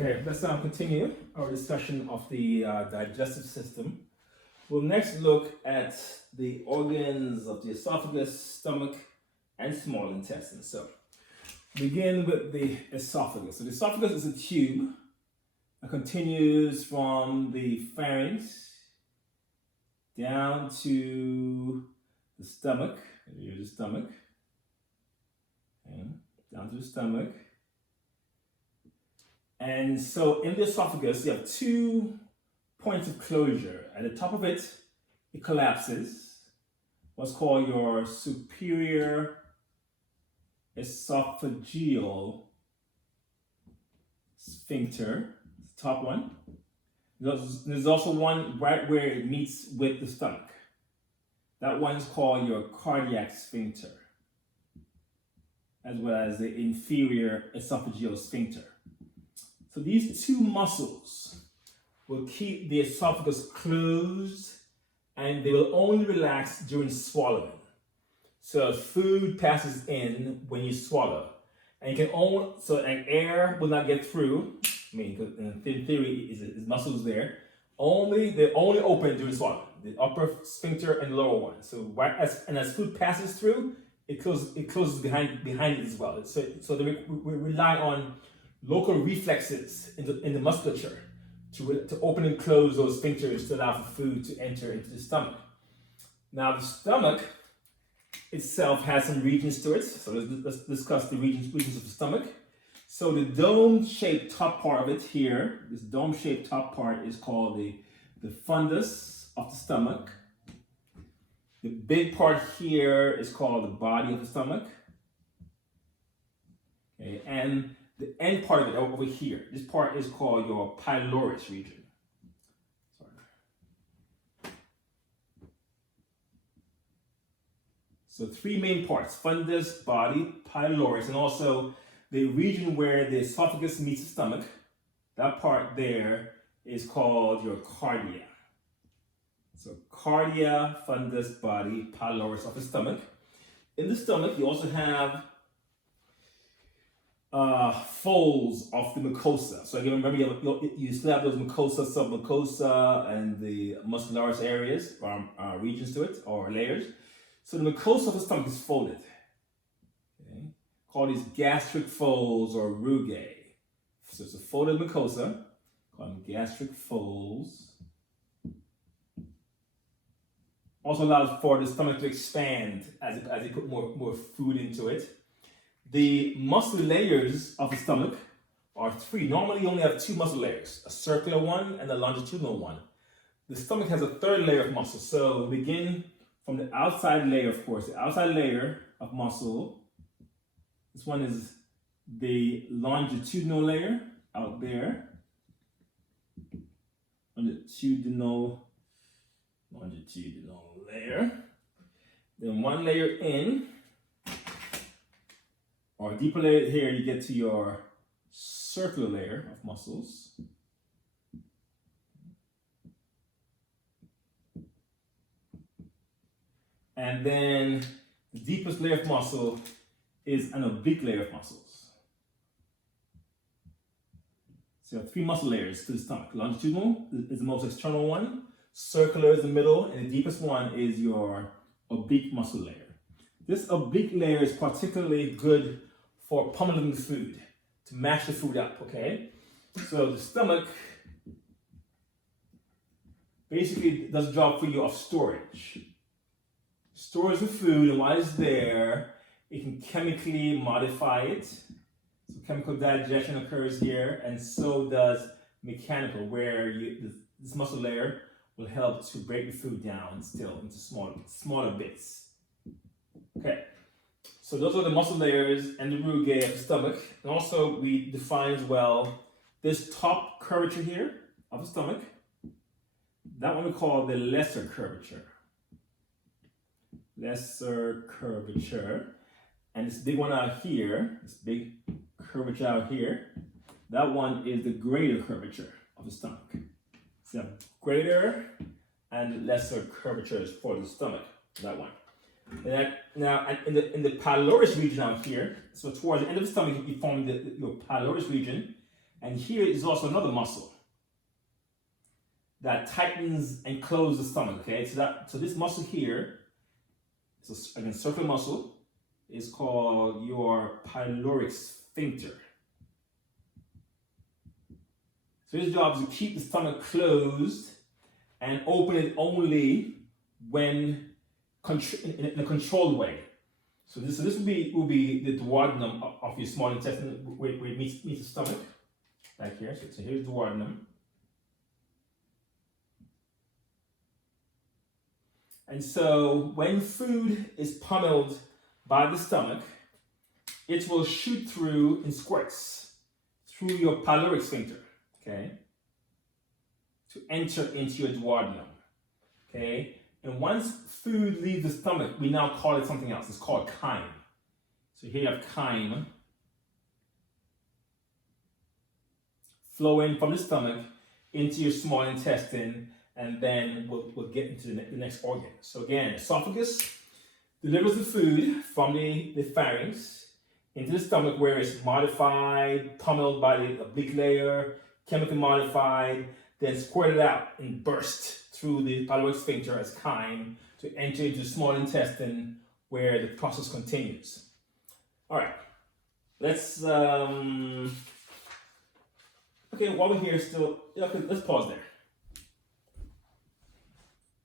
Okay, let's now continue our discussion of the digestive system. We'll next look at the organs of the esophagus, stomach, and small intestine. So, begin with the esophagus. So, the esophagus is a tube that continues from the pharynx down to the stomach. Here's the stomach. Okay, down to the stomach. And so in the esophagus, you have 2 points of closure. At the top of it, it collapses. What's called your superior esophageal sphincter, the top one. There's also one right where it meets with the stomach. That one is called your cardiac sphincter, as well as the inferior esophageal sphincter. So these 2 muscles will keep the esophagus closed, and they will only relax during swallowing. So food passes in when you swallow, and you can only air will not get through. I mean, because in theory, is muscles there. They're only open during swallowing. The upper sphincter and the lower one. So as food passes through, it closes behind it as well. So we rely on local reflexes in the musculature to open and close those sphincters to allow for food to enter into the stomach. Now the stomach itself has some regions to it. So let's discuss the regions of the stomach. So the dome-shaped top part of it here, this dome-shaped top part is called the fundus of the stomach. The big part here is called the body of the stomach. Okay, and the end part of it over here, this part is called your pylorus region. So 3 main parts: fundus, body, pylorus, and also the region where the esophagus meets the stomach. That part there is called your cardia. So cardia, fundus, body, pylorus of the stomach. In the stomach, you also have folds of the mucosa. So again, remember you still have those mucosa, submucosa, and the muscularis areas, or regions to it, or layers. So the mucosa of the stomach is folded. Okay? Called these gastric folds or rugae. So it's a folded mucosa, called them gastric folds. Also allows for the stomach to expand as you put more food into it. The muscle layers of the stomach are 3. Normally you only have 2 muscle layers, a circular one and a longitudinal one. The stomach has a 3rd layer of muscle. So we begin from the outside layer, of course. The outside layer of muscle, this one is the longitudinal layer out there. Longitudinal layer. Then 1 layer in, or deeper layer here, you get to your circular layer of muscles. And then the deepest layer of muscle is an oblique layer of muscles. So you have 3 muscle layers to the stomach. Longitudinal is the most external one, circular is the middle, and the deepest one is your oblique muscle layer. This oblique layer is particularly good for pummeling the food, to mash the food up, okay? So the stomach basically does a job for you of storage. Stores the food, and while it's there, it can chemically modify it. So chemical digestion occurs here, and so does mechanical, where this muscle layer will help to break the food down still into smaller bits. Okay. So those are the muscle layers and the rugae of the stomach. And also we define as well this top curvature here of the stomach. That one we call the lesser curvature. Lesser curvature. And this big one out here, this big curvature out here, that one is the greater curvature of the stomach. So you have greater and lesser curvatures for the stomach, that one. Now, in the pylorus region out here, so towards the end of the stomach, you form your pylorus region. And here is also another muscle that tightens and closes the stomach. Okay, so this muscle here, it's a circular muscle, is called your pyloric sphincter. So his job is to keep the stomach closed and open it only when in a controlled way. So this will be the duodenum of your small intestine where it meets the stomach, like here. So here's the duodenum. And so when food is pummeled by the stomach, it will shoot through in squirts through your pyloric sphincter, okay, to enter into your duodenum, okay? And once food leaves the stomach, we now call it something else. It's called chyme. So here you have chyme flowing from the stomach into your small intestine, and then we'll get into the next organ. So again, esophagus delivers the food from the pharynx into the stomach, where it's modified, pummeled by the oblique layer, chemically modified, then squirted out and burst through the pyloric sphincter as chyme to enter into the small intestine, where the process continues. All right, let's, okay, while we're here still, okay, let's pause there.